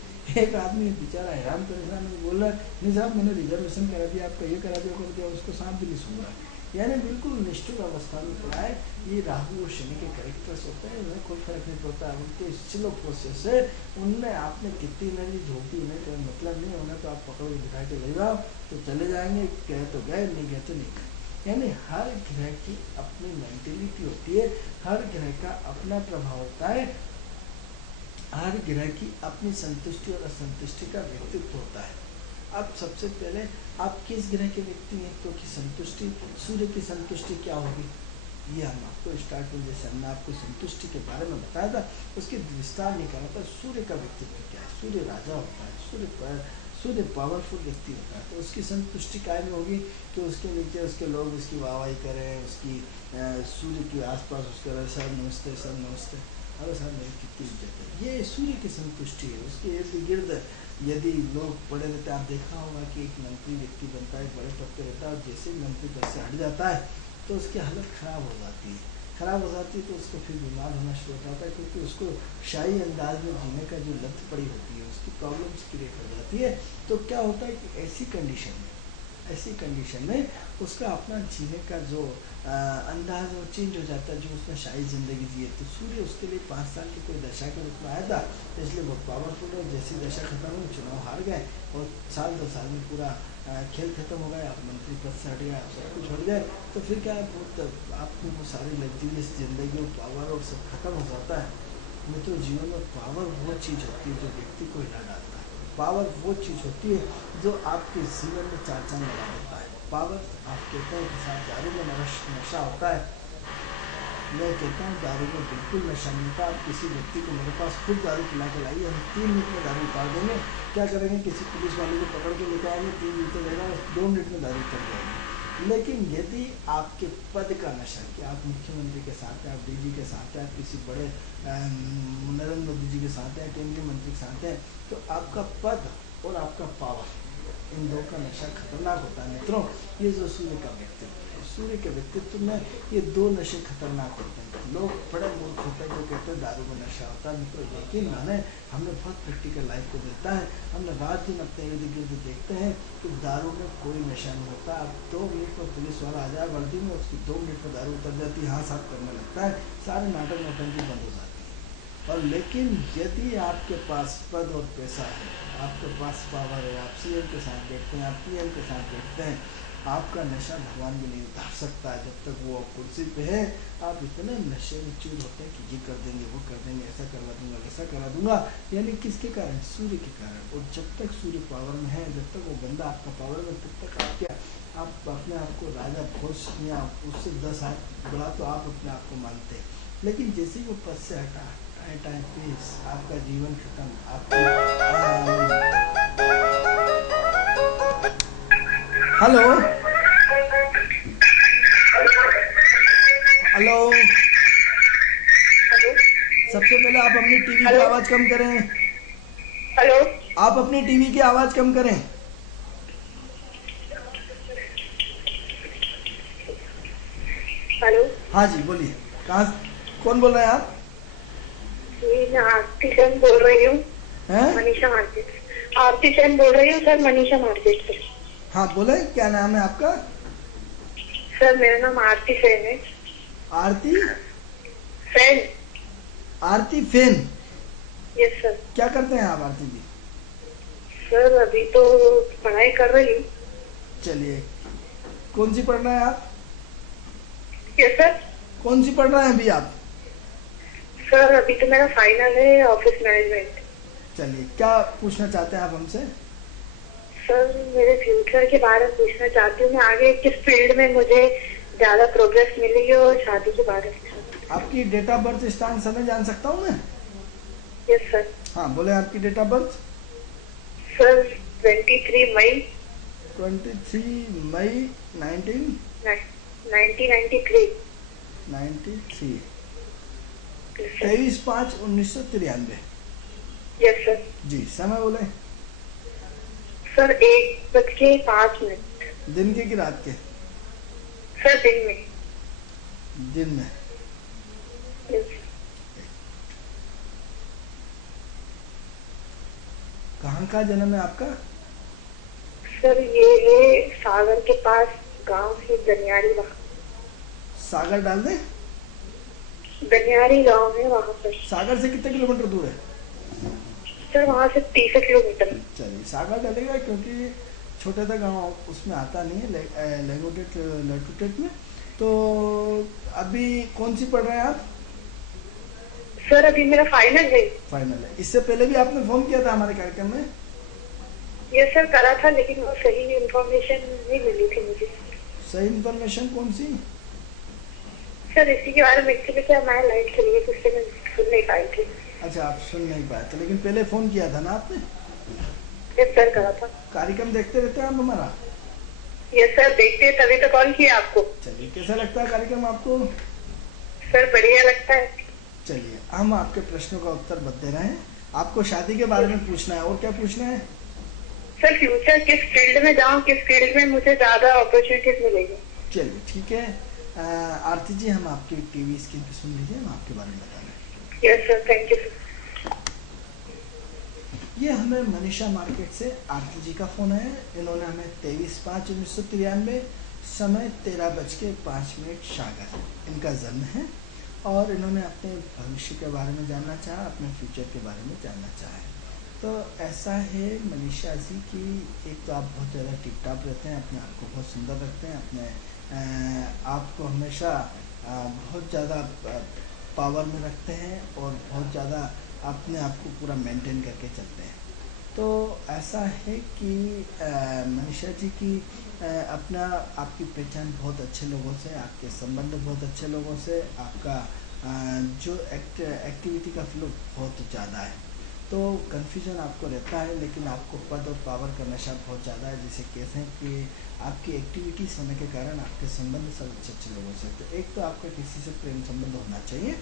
एक आदमी बेचारा हैरान परेशान बोल रहा है, नहीं साहब मैंने रिजर्वेशन करा दिया, आपका ये करा दिया कर दिया, उसको सांप भी नहीं सुन रहा है, यानी बिल्कुल निष्ठुर अवस्था में पड़ा है। ये राहु और शनि के कैरेक्टर्स होते हैं, उन्हें कोई फर्क नहीं पड़ता, उनके स्लो प्रोसेस है, उनमें आपने कितनी एनर्जी झोंकी उन्हें कोई मतलब नहीं, उन्हें तो आप पकड़ के बिठा के ले जाओ तो चले जाएंगे, गए तो गए, नहीं गए तो नहीं गए। यानी हर ग्रह की अपनी मेंटेलिटी होती है, हर ग्रह का अपना प्रभाव होता है, हर ग्रह की अपनी संतुष्टि और असंतुष्टि का व्यक्तित्व होता है। अब सबसे पहले आप किस ग्रह के व्यक्ति हैं, क्योंकि संतुष्टि, सूर्य की संतुष्टि क्या होगी, ये हम आपको स्टार्ट में जैसे हमने आपको संतुष्टि के बारे में बताया था, उसके विस्तार नहीं करा था। सूर्य का व्यक्तित्व क्या है, सूर्य राजा होता है, सूर्य पावरफुल व्यक्ति होता है, तो उसकी संतुष्टि काय में होगी कि उसके नीचे उसके लोग उसकी वाहवाही करें, उसकी सूर्य के आसपास उसका सर नमस्ते सर नमस्ते, अरे सर मेरी कितनी इज्जत है, ये सूर्य की संतुष्टि है। उसके इर्द गिर्द यदि लोग पड़े रहते हैं, आप देखा होगा कि एक मंत्री व्यक्ति बनता है, बड़े पद पे रहता है, और जैसे ही मंत्री पद से हट जाता है तो उसकी हालत खराब हो जाती है, तो उसको फिर बीमार होना शुरू हो जाता है, क्योंकि उसको शाही अंदाज में जीने का जो लत पड़ी होती है, उसकी प्रॉब्लम्स क्रिएट हो जाती है। तो क्या होता है कि ऐसी कंडीशन में उसका अपना जीने का जो अंदाज वो चेंज हो जाता है, जो उसने शाही ज़िंदगी जी है। तो सूर्य उसके लिए 5 साल की कोई दशा के रूप में आया था, इसलिए बहुत पावरफुल है। जैसी दशा खत्म हुई, चुनाव हार गए, और साल 2 साल में पूरा खेल खत्म हो गया, मंत्री पद से हट गया, सब कुछ हट गए, तो फिर क्या है, बहुत आपको वो सारी लग्जरियस जिंदगी और पावर और सब खत्म हो जाता है। मित्रों, जीवन में पावर वो चीज़ होती है जो व्यक्ति को हिला डालता है, पावर वो चीज़ होती है जो आपके जीवन में 4 चांद लगा देता है। पावर आप कहते हैं कि साथ दारू में नशा होता है, मैं कहता हूँ दारू में बिल्कुल नशा नहीं होता। आप किसी व्यक्ति को मेरे पास खुद दारू पिला के लाइए, हम 3 मिनट में दारू उतार देंगे। क्या करेंगे, किसी पुलिस वाले को पकड़ के लेकर आएंगे, 3 मिनट लेगा, 2 मिनट में दारू उतर जाएंगे। लेकिन यदि आपके पद का नशा, कि आप मुख्यमंत्री के साथ हैं, आप डीजी के साथ हैं, आप किसी बड़े नरेंद्र मोदी जी के साथ हैं, केंद्रीय मंत्री के साथ हैं, तो आपका पद और आपका पावर, इन दो का नशा खतरनाक होता है। मित्रों, ये जो सूर्य का व्यक्तित्व है, सूर्य के व्यक्तित्व में ये 2 नशे खतरनाक होते हैं। लोग बड़े मूर्ख होते हैं जो कहते हैं दारू में नशा होता है। मित्रों, यकीन माने, हमने बहुत प्रैक्टिकल लाइफ को देखता है, हमने रात दिन अपने इर्द गिर्द देखते हैं कि दारू में कोई नशा नहीं होता। अब 2 मिनट में पुलिस वाला आ जाए वर्दी में, उसकी 2 मिनट में दारू उतर जाती है, हाथ साफ करने लगता है, सारे नाटक नौटंकी बंद हो जाती है। और लेकिन यदि आपके पास पद और पैसा है, आपके पास पावर है, आप सीएम के साथ बैठते हैं, आप पीएम के साथ बैठते हैं, आपका नशा भगवान भी नहीं उतार सकता है। जब तक वो कुर्सी पे है, आप इतने नशे में चूर होते हैं कि ये कर देंगे, वो कर देंगे, ऐसा करवा दूंगा, वैसा करा दूंगा, यानी किसके कारण, सूर्य के कारण। और जब तक सूर्य पावर में है, जब तक वो बंदा आपका पावर में, तब तक आप क्या, आप अपने आप को राजा भोज या उससे 10 हाथ बड़ा तो आप अपने आप को मानते हैं। लेकिन जैसे ही वो पद से हटा, टाइम प्लीज, आपका जीवन खत्म। हेलो हेलो, सबसे पहले आप अपनी टीवी की आवाज कम करें। हेलो, आप अपनी टीवी की आवाज कम करें। हेलो, हाँ जी बोलिए, कहाँ, कौन बोल रहे हैं आप? मैं आरती सेन बोल रही हूँ, हैं? मनीषा मार्केट। आरती सेन बोल रही हूँ सर, मनीषा मार्केट से। हाँ बोले, क्या नाम है आपका? सर मेरा नाम आरती सेन है। आरती सेन। आरती फेन। Yes sir. क्या करते हैं आप आरती जी? सर अभी तो पढ़ाई कर रही हूँ। चलिए, कौन सी पढ़ रहे हैं आप? Yes sir. कौन सी पढ़ रहे हैं अभी आप? सर अभी तो मेरा फाइनल है ऑफिस मैनेजमेंट। चलिए, क्या पूछना चाहते हैं आप हमसे? सर मेरे फ्यूचर के बारे में पूछना चाहती हूँ, मैं आगे किस फील्ड में मुझे ज्यादा प्रोग्रेस मिलेगी और शादी के बारे में। आपकी डेट ऑफ बर्थ, स्थान, समय जान सकता हूँ मैं? Yes sir. हाँ बोले, आपकी डेट ऑफ बर्थ? सर 23 मई 23 मई 1993। 1993। 23/5/1993। Yes sir. जी, समय बोले? सर 1:05। दिन के कि रात के? सर दिन में। दिन में। यस। कहाँ का जन्म है आपका? सर ये है सागर के पास, गांव है गनियारी। वहाँ सागर डाल दे? गनियारी गांव है वहाँ पर। सागर से कितने किलोमीटर दूर है? सर वहाँ से 30 किलोमीटर। चलिए, सागर डालेगा क्योंकि छोटे सा गांव उसमें आता नहीं है लैटूटेट में। तो अभी कौन सी पढ़ रहे हैं आप? सर अभी मेरा फाइनल है। फाइनल है। इससे पहले भी आपने फोन किया था हमारे कार्यक्रम में? ये सर करा था, लेकिन वो सही इंफॉर्मेशन नहीं मिली थी मुझे। सही इन्फॉर्मेशन कौन सी? सर इसी के बारे में एक्चुअली क्या मैं लाइट चली गई, तो उससे मैं सुन नहीं पाई थी। अच्छा, आप सुन नहीं पाए थे, लेकिन पहले फोन किया था ना आपने? यस सर करा था। कार्यक्रम देखते रहते हैं आप हमारा? यस सर देखते हैं, तभी तो कॉल किया आपको। चलिए, कैसा लगता है कार्यक्रम आपको? सर बढ़िया लगता है। चलिए, हम आपके प्रश्नों का उत्तर बता रहे हैं। आपको शादी के बारे में पूछना है, और क्या पूछना है? सर फ्यूचर किस फील्ड में जाऊँ, किस फील्ड में मुझे ज्यादा अपॉर्चुनिटीज मिलेगी। चलिए ठीक है। आरती जी, हम आपकी टीवी स्क्रीन पे सुन लीजिए, हम आपके बारे में बता रहे हैं। Yes sir, thank you sir. ये हमें मनीषा मार्केट से आरती जी का फोन है। इन्होंने हमें 23/5/1993, समय 13:05 सागर इनका जन्म है, और इन्होंने अपने भविष्य के बारे में जानना चाहा, अपने फ्यूचर के बारे में जानना चाहा। तो ऐसा है मनीषा जी की, एक तो आप बहुत ज़्यादा टिप टॉप रहते हैं, अपने आप को बहुत सुंदर रखते हैं, अपने आप को हमेशा बहुत ज़्यादा पावर में रखते हैं, और बहुत ज़्यादा अपने आप को पूरा मेंटेन करके चलते हैं। तो ऐसा है कि मनीषा जी की अपना आपकी पहचान बहुत अच्छे लोगों से, आपके संबंध बहुत अच्छे लोगों से, आपका जो एक्टिविटी का फ्लो बहुत ज़्यादा है। तो कन्फ्यूजन आपको रहता है, लेकिन आपको पद और पावर का नशा बहुत ज़्यादा है, जिसे कहते हैं कि आपकी एक्टिविटीज़ होने के कारण आपके संबंध सब अच्छे अच्छे लोगों से। तो एक तो आपका किसी से प्रेम संबंध होना चाहिए,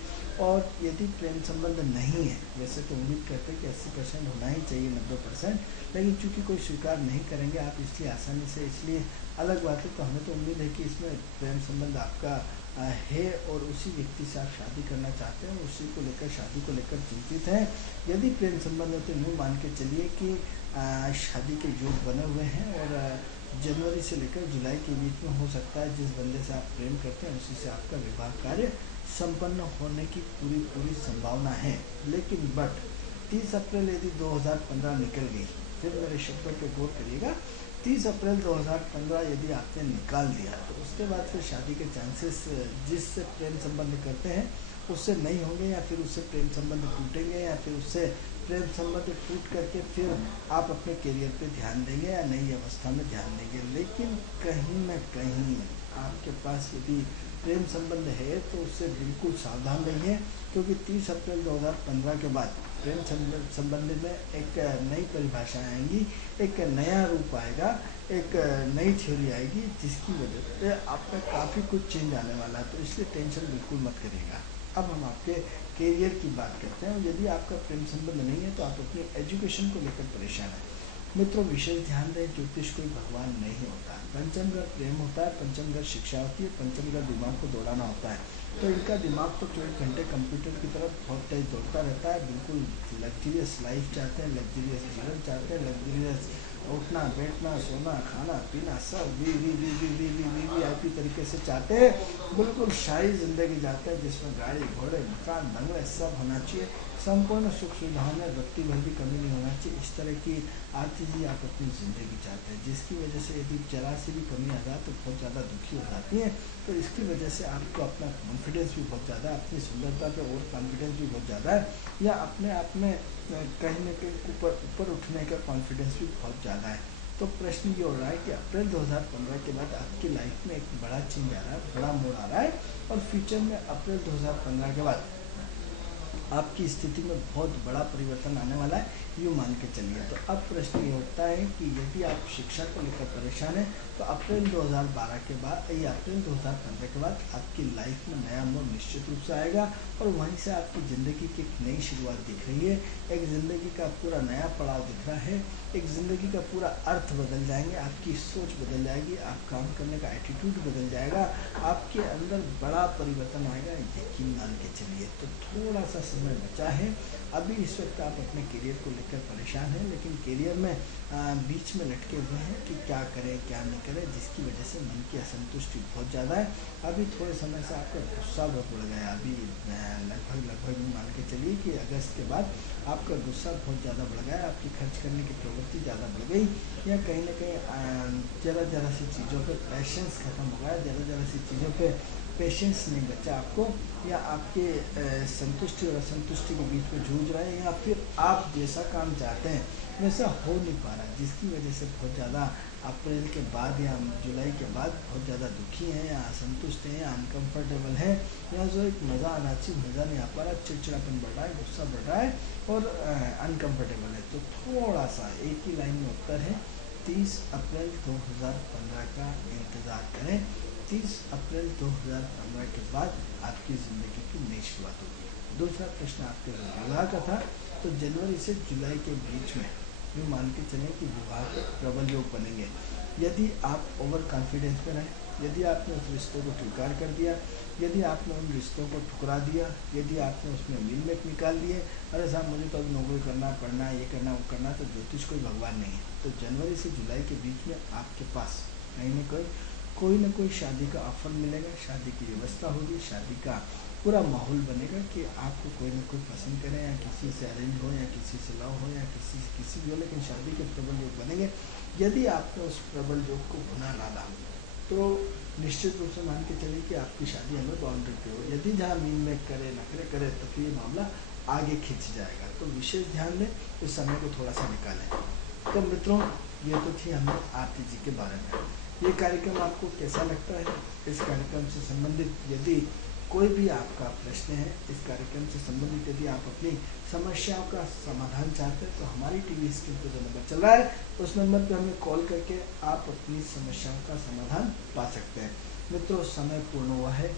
और यदि प्रेम संबंध नहीं है, वैसे तो उम्मीद करते हैं कि 80% होना ही चाहिए, 90%, लेकिन चूंकि कोई स्वीकार नहीं करेंगे आप इसलिए आसानी से, इसलिए अलग बात है। तो हमें तो उम्मीद है कि इसमें प्रेम संबंध आपका है, और उसी व्यक्ति से आप शादी करना चाहते हैं, उसी को लेकर, शादी को लेकर चिंतित हैं। यदि प्रेम संबंध है तो यूँ मान के चलिए कि शादी के योग बने हुए हैं, और जनवरी से लेकर जुलाई के बीच में हो सकता है जिस बंदे से आप प्रेम करते हैं उसी से आपका विवाह कार्य संपन्न होने की पूरी संभावना है। लेकिन बट 30 अप्रैल यदि 2015 निकल गई, फिर मेरे शब्दों पे गौर करिएगा, 30 अप्रैल 2015 यदि आपने निकाल दिया, तो उसके बाद फिर शादी के चांसेस जिससे प्रेम संबंध करते हैं उससे नहीं होंगे, या फिर उससे प्रेम संबंध टूटेंगे, या फिर उससे प्रेम संबंध टूट करके फिर आप अपने करियर पे ध्यान देंगे या नई अवस्था में ध्यान देंगे। लेकिन कहीं न कहीं आपके पास यदि प्रेम संबंध है तो उससे बिल्कुल सावधान रहिए, क्योंकि 30 अप्रैल 2015 के बाद प्रेम संबंध में एक नई परिभाषा आएंगी, एक नया रूप आएगा, एक नई थ्योरी आएगी, जिसकी वजह से आपका काफ़ी कुछ चेंज आने वाला है। तो इसलिए टेंशन बिल्कुल मत करिएगा। अब हम आपके करियर की बात करते हैं। यदि आपका प्रेम संबंध नहीं है तो आप अपनी एजुकेशन को लेकर परेशान हैं। मित्रों, विशेष ध्यान दें, ज्योतिष कोई भगवान नहीं होता। पंचम घर प्रेम होता है, पंचम घर शिक्षा होती है, पंचम घर दिमाग को दौड़ाना होता है। तो इनका दिमाग तो 24 घंटे कंप्यूटर की तरफ बहुत तेज दौड़ता रहता है। बिल्कुल लग्जरियस लाइफ चाहते हैं, लग्जरियस जीवन चाहते हैं, लग्जरियस उठना बैठना सोना खाना पीना सब वीआईपी तरीके से चाहते हैं, बिल्कुल शाही जिंदगी चाहते हैं जिसमें गाड़ी घोड़े मकान बंगले सब होना चाहिए, संपूर्ण सुख सुविधाओं में रत्ती भर भी कमी नहीं होना चाहिए। इस तरह की आरती जी आप अपनी ज़िंदगी चाहते हैं, जिसकी वजह से यदि जरा सी भी कमी आ जाए तो बहुत ज़्यादा दुखी हो जाती हैं। तो इसकी वजह से आपको अपना कॉन्फिडेंस भी बहुत ज़्यादा है, अपनी सुंदरता पे और कॉन्फिडेंस भी बहुत ज़्यादा है, या अपने आप में कहीं न कहीं ऊपर उठने का कॉन्फिडेंस भी बहुत ज़्यादा है। तो प्रश्न ये हो रहा है कि अप्रैल 2015 के बाद आपकी लाइफ में एक बड़ा चेंज आ रहा है, बड़ा मोड़ आ रहा है, और फ्यूचर में अप्रैल 2015 के बाद आपकी स्थिति में बहुत बड़ा परिवर्तन आने वाला है, यूँ मान के चलिए। तो अब प्रश्न ये उठता है कि यदि आप शिक्षा को लेकर परेशान हैं तो अप्रैल 2012 के बाद या अप्रैल 2015 के बाद आपकी लाइफ में नया मोड़ निश्चित रूप से आएगा, और वहीं से आपकी ज़िंदगी की एक नई शुरुआत दिख रही है, एक ज़िंदगी का पूरा नया पड़ाव दिख रहा है, एक ज़िंदगी का पूरा अर्थ बदल जाएंगे, आपकी सोच बदल जाएगी, आप काम करने का एटीट्यूड बदल जाएगा, आपके अंदर बड़ा परिवर्तन आएगा, यकीन मान के चलिए। तो थोड़ा सा समय बचा है, अभी इस वक्त आप अपने करियर को लेकर परेशान हैं, लेकिन करियर में बीच में लटके हुए हैं कि क्या करें क्या नहीं करें, जिसकी वजह से मन की असंतुष्टि बहुत ज़्यादा है। अभी थोड़े समय से आपका गुस्सा बहुत बढ़ गया, अभी लगभग मान के चलिए कि अगस्त के बाद आपका गुस्सा बहुत ज़्यादा बढ़ गया, आपकी खर्च करने की प्रवृत्ति ज़्यादा बढ़ गई, या कहीं ना कहीं ज़रा सी चीज़ों पे पैशंस ख़त्म हो गया, ज़रा सी चीज़ों पे पेशेंस नहीं बचा आपको, या आपके संतुष्टि और असंतुष्टि के बीच में जूझ रहे हैं, या फिर आप जैसा काम चाहते हैं वैसा हो नहीं पा रहा, जिसकी वजह से बहुत ज़्यादा अप्रैल के बाद या जुलाई के बाद बहुत ज़्यादा दुखी हैं, या असंतुष्ट हैं, या अनकम्फर्टेबल हैं, या जो एक मज़ा आना चाहिए मज़ा नहीं आ पा रहा, चिड़चिड़ापन बढ़ रहा है, गुस्सा बढ़ रहा है, और अनकम्फर्टेबल है। तो थोड़ा सा एक ही लाइन में उत्तर है, 30 अप्रैल 2015 का इंतज़ार करें। 30 अप्रैल 2015 के बाद आपकी ज़िंदगी की नई शुरुआत होगी। दूसरा प्रश्न आपके विवाह का था, तो जनवरी से जुलाई के बीच में यूँ मान के चलें कि विवाह के प्रबल योग बनेंगे। यदि आप ओवर कॉन्फिडेंस में रहें, यदि आपने उस रिश्तों को स्वीकार कर दिया, यदि आपने उन रिश्तों को ठुकरा दिया, यदि आपने उसमें मिलमेट निकाल लिए, अरे साहब मुझे तो अब नौकरी करना पढ़ना ये करना वो करना, तो ज्योतिष कोई भगवान नहीं है। तो जनवरी से जुलाई के बीच में आपके पास कहीं ना कोई ना कोई शादी का ऑफर मिलेगा, शादी की व्यवस्था होगी, शादी का पूरा माहौल बनेगा कि आपको कोई ना कोई पसंद करें, या किसी से अरेंज हो, या किसी से लव हो, या किसी भी हो, लेकिन शादी के प्रबल योग बनेंगे। यदि आपने उस प्रबल योग को भुना डाला तो निश्चित रूप से मान के चलिए कि आपकी शादी हमें बाउंड्री पे हो। यदि जहाँ मीन में करे नखरे करे तो फिर ये मामला आगे खिंच जाएगा। तो विशेष ध्यान दें, इस समय को थोड़ा सा निकालें। तो मित्रों, ये तो थी हमें आरती जी के बारे में। ये कार्यक्रम आपको कैसा लगता है? इस कार्यक्रम से संबंधित यदि कोई भी आपका प्रश्न है, इस कार्यक्रम से संबंधित यदि आप अपनी समस्याओं का समाधान चाहते हैं, तो हमारी टीवी स्क्रीन पर जो नंबर चल रहा है उस नंबर पर हमें कॉल करके आप अपनी समस्याओं का समाधान पा सकते हैं। मित्रों, समय पूर्ण हुआ है।